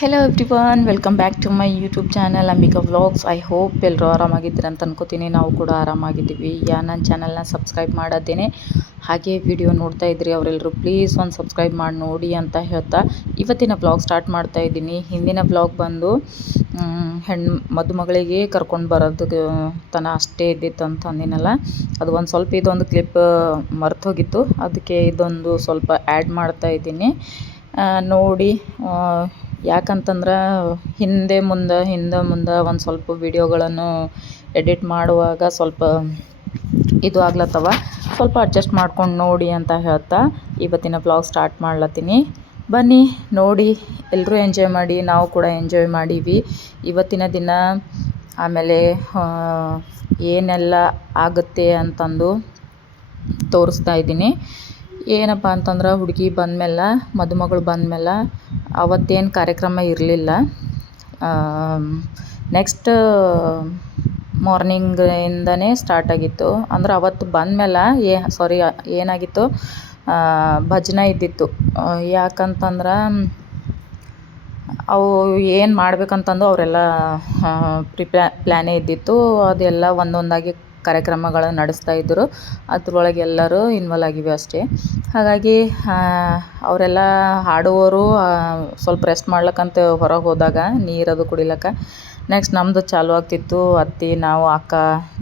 Hello everyone, welcome back to my YouTube channel Ambika vlogs. I hope ಎಲ್ಲರೂ ಆರಾಮಾಗಿದ್ದೀರ ಅಂತ ಅನ್ಕೋತೀನಿ. ನಾವು ಕೂಡ ಆರಾಮಾಗಿದ್ದೀವಿ. ನನ್ನ ಚಾನಲ್ನ ಸಬ್ಸ್ಕ್ರೈಬ್ ಮಾಡೋದೇನೆ ಹಾಗೆ ವಿಡಿಯೋ ನೋಡ್ತಾ ಇದ್ರಿ ಅವರೆಲ್ಲರೂ ಪ್ಲೀಸ್ ಒಂದು ಸಬ್ಸ್ಕ್ರೈಬ್ ಮಾಡಿ ನೋಡಿ ಅಂತ ಹೇಳ್ತಾ ಇವತ್ತಿನ ವ್ಲಾಗ್ ಸ್ಟಾರ್ಟ್ ಮಾಡ್ತಾ ಇದ್ದೀನಿ. ಹಿಂದಿನ ವ್ಲಾಗ್ ಬಂದು ಮದುಮಗಳಿಗೆ ಕರ್ಕೊಂಡು ಬರೋದು ತನ ಅಷ್ಟೇ ಇದ್ದಿತ್ತು ಅಂತ ಅಂದಿನಲ್ಲ, ಅದು ಒಂದು ಸ್ವಲ್ಪ ಇದೊಂದು ಕ್ಲಿಪ್ ಮರ್ತೋಗಿತ್ತು, ಅದಕ್ಕೆ ಇದೊಂದು ಸ್ವಲ್ಪ ಆ್ಯಡ್ ಮಾಡ್ತಾ ಇದ್ದೀನಿ. ನೋಡಿ, ಯಾಕಂತಂದ್ರೆ ಹಿಂದೆ ಮುಂದೆ ಒಂದು ಸ್ವಲ್ಪ ವಿಡಿಯೋಗಳನ್ನು ಎಡಿಟ್ ಮಾಡುವಾಗ ಸ್ವಲ್ಪ ಇದು ಆಗ್ಲತ್ತವ, ಸ್ವಲ್ಪ ಅಡ್ಜಸ್ಟ್ ಮಾಡ್ಕೊಂಡು ನೋಡಿ ಅಂತ ಹೇಳ್ತಾ ಇವತ್ತಿನ ವ್ಲಾಗ್ ಸ್ಟಾರ್ಟ್ ಮಾಡ್ಲತ್ತೀನಿ. ಬನ್ನಿ ನೋಡಿ, ಎಲ್ಲರೂ ಎಂಜಾಯ್ ಮಾಡಿ, ನಾವು ಕೂಡ ಎಂಜಾಯ್ ಮಾಡೀವಿ ಇವತ್ತಿನ ದಿನ. ಆಮೇಲೆ ಏನೆಲ್ಲ ಆಗುತ್ತೆ ಅಂತಂದು ತೋರಿಸ್ತಾ ಇದ್ದೀನಿ. ಏನಪ್ಪ ಅಂತಂದ್ರೆ, ಹುಡುಗಿ ಬಂದಮೇಲೆ, ಮದುಮಗಳು ಬಂದಮೇಲೆ ಅವತ್ತೇನು ಕಾರ್ಯಕ್ರಮ ಇರಲಿಲ್ಲ. ನೆಕ್ಸ್ಟ್ ಮಾರ್ನಿಂಗಿಂದನೇ ಸ್ಟಾರ್ಟ್ ಆಗಿತ್ತು. ಅಂದ್ರೆ ಅವತ್ತು ಬಂದಮೇಲೆ ಏನಾಗಿತ್ತು, ಭಜನೆ ಇದ್ದಿತ್ತು. ಯಾಕಂತಂದ್ರೆ ಅವು ಏನು ಮಾಡ್ಬೇಕಂತಂದು ಅವರೆಲ್ಲ ಪ್ಲ್ಯಾನೇ ಇದ್ದಿತ್ತು. ಅದೆಲ್ಲ ಒಂದೊಂದಾಗಿ ಕಾರ್ಯಕ್ರಮಗಳು ನಡೆಸ್ತಾ ಇದ್ದರು. ಅದ್ರೊಳಗೆ ಎಲ್ಲರೂ ಇನ್ವಾಲ್ವ್ ಆಗಿವಿ ಅಷ್ಟೇ. ಹಾಗಾಗಿ ಅವರೆಲ್ಲ ಹಾಡುವವರು ಸ್ವಲ್ಪ ರೆಸ್ಟ್ ಮಾಡ್ಲಿಕ್ಕಂತ ಹೊರಗೆ ಹೋದಾಗ ನೀರದು ಕುಡಿಲಕ್ಕ, ನೆಕ್ಸ್ಟ್ ನಮ್ಮದು ಚಾಲು ಆಗ್ತಿತ್ತು. ಅತ್ತಿ, ನಾವು, ಅಕ್ಕ,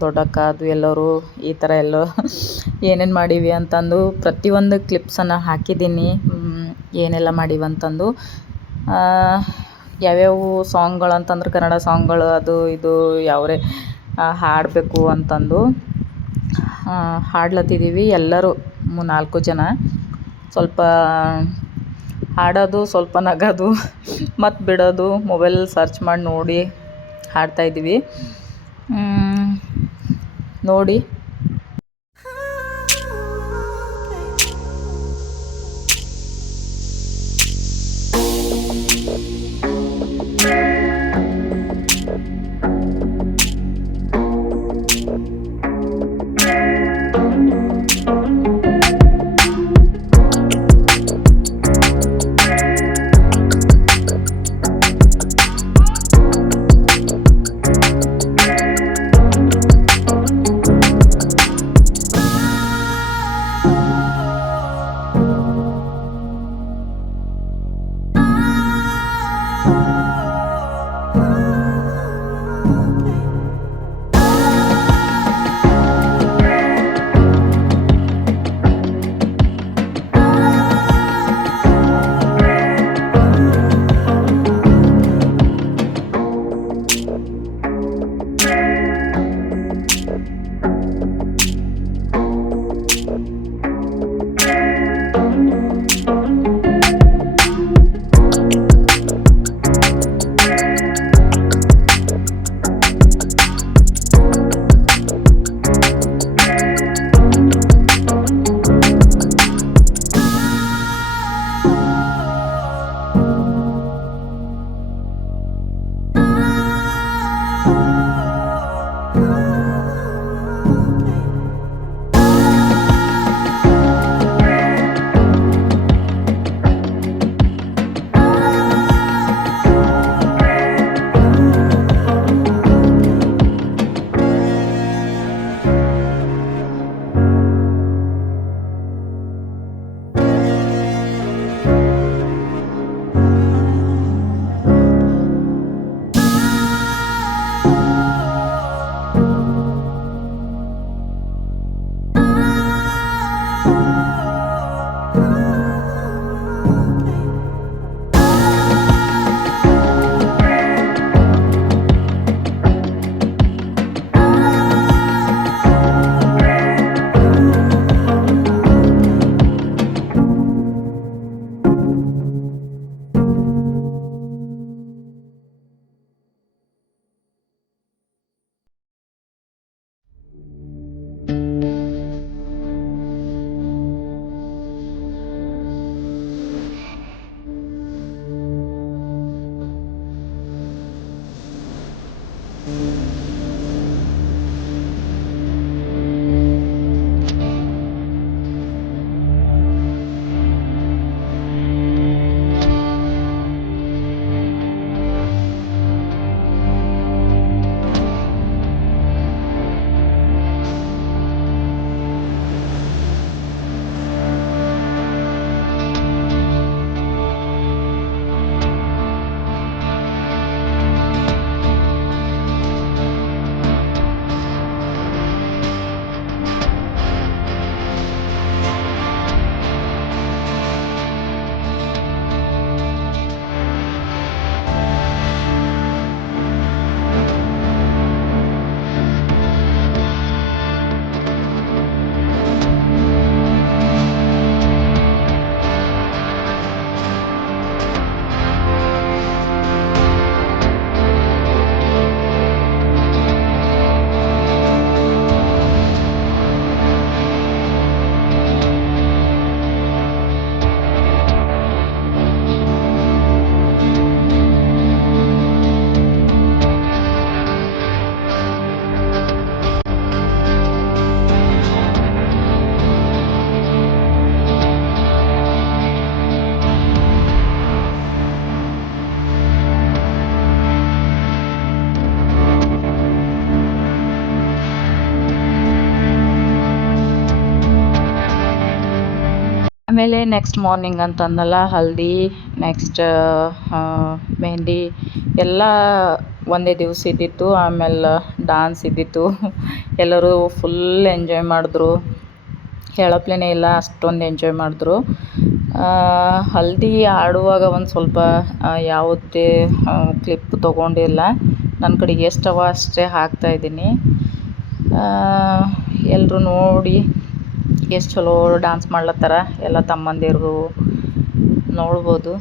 ದೊಡ್ಡಕ್ಕ, ಅದು ಎಲ್ಲರೂ ಈ ಥರ ಎಲ್ಲೋ ಏನೇನು ಮಾಡೀವಿ ಅಂತಂದು ಪ್ರತಿಯೊಂದು ಕ್ಲಿಪ್ಸನ್ನು ಹಾಕಿದ್ದೀನಿ, ಏನೆಲ್ಲ ಮಾಡೀವಿ ಅಂತಂದು. ಯಾವ್ಯಾವ ಸಾಂಗ್ಗಳು ಅಂತಂದ್ರೆ ಕನ್ನಡ ಸಾಂಗ್ಗಳು, ಅದು ಇದು ಯಾವ್ರೆ ಹಾಡಬೇಕು ಅಂತಂದು ಹಾಡ್ಲತ್ತಿದ್ದೀವಿ ಎಲ್ಲರೂ 3-4 ಜನ. ಸ್ವಲ್ಪ ಹಾಡೋದು, ಸ್ವಲ್ಪ ನಗೋದು ಮತ್ತು ಬಿಡೋದು, ಮೊಬೈಲ್ ಸರ್ಚ್ ಮಾಡಿ ನೋಡಿ ಹಾಡ್ತಾಯಿದ್ದೀವಿ. ನೋಡಿ. ಆಮೇಲೆ ನೆಕ್ಸ್ಟ್ ಮಾರ್ನಿಂಗ್ ಅಂತಂದಲ್ಲ ಹಲ್ದಿ ನೆಕ್ಸ್ಟ್ ಮೆಹಂದಿ ಎಲ್ಲ ಒಂದೇ ದಿವಸ ಇದ್ದಿತ್ತು. ಆಮೇಲೆ ಡಾನ್ಸ್ ಇದ್ದಿತ್ತು. ಎಲ್ಲರೂ ಫುಲ್ ಎಂಜಾಯ್ ಮಾಡಿದ್ರು. ಹೇಳಪ್ಲೇ ಇಲ್ಲ, ಅಷ್ಟೊಂದು ಎಂಜಾಯ್ ಮಾಡಿದ್ರು. ಹಲ್ದಿ ಆಡುವಾಗ ಒಂದು ಸ್ವಲ್ಪ ಯಾವುದೇ ಕ್ಲಿಪ್ ತೊಗೊಂಡಿಲ್ಲ. ನನ್ನ ಕಡೆಗೆ ಎಷ್ಟವ ಅಷ್ಟೇ ಹಾಕ್ತಾಯಿದ್ದೀನಿ. ಎಲ್ಲರೂ ನೋಡಿ ಎಷ್ಟು ಚಲೋ ಡ್ಯಾನ್ಸ್ ಮಾಡ್ಲತ್ತಾರ. ಎಲ್ಲ ತಮ್ಮಂದಿರು ನೋಡ್ಬೋದು.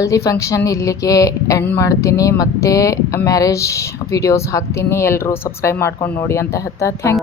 ಹಲ್ದಿ ಫಂಕ್ಷನ್ ಇಲ್ಲಿಗೆ ಎಂಡ್ ಮಾಡ್ತೀನಿ. ಮತ್ತೆ ಮ್ಯಾರೇಜ್ ವಿಡಿಯೋಸ್ ಹಾಕ್ತೀನಿ. ಎಲ್ಲರೂ ಸಬ್ಸ್ಕ್ರೈಬ್ ಮಾಡ್ಕೊಂಡು ನೋಡಿ ಅಂತ ಹೇಳ್ತಾ ಥ್ಯಾಂಕ್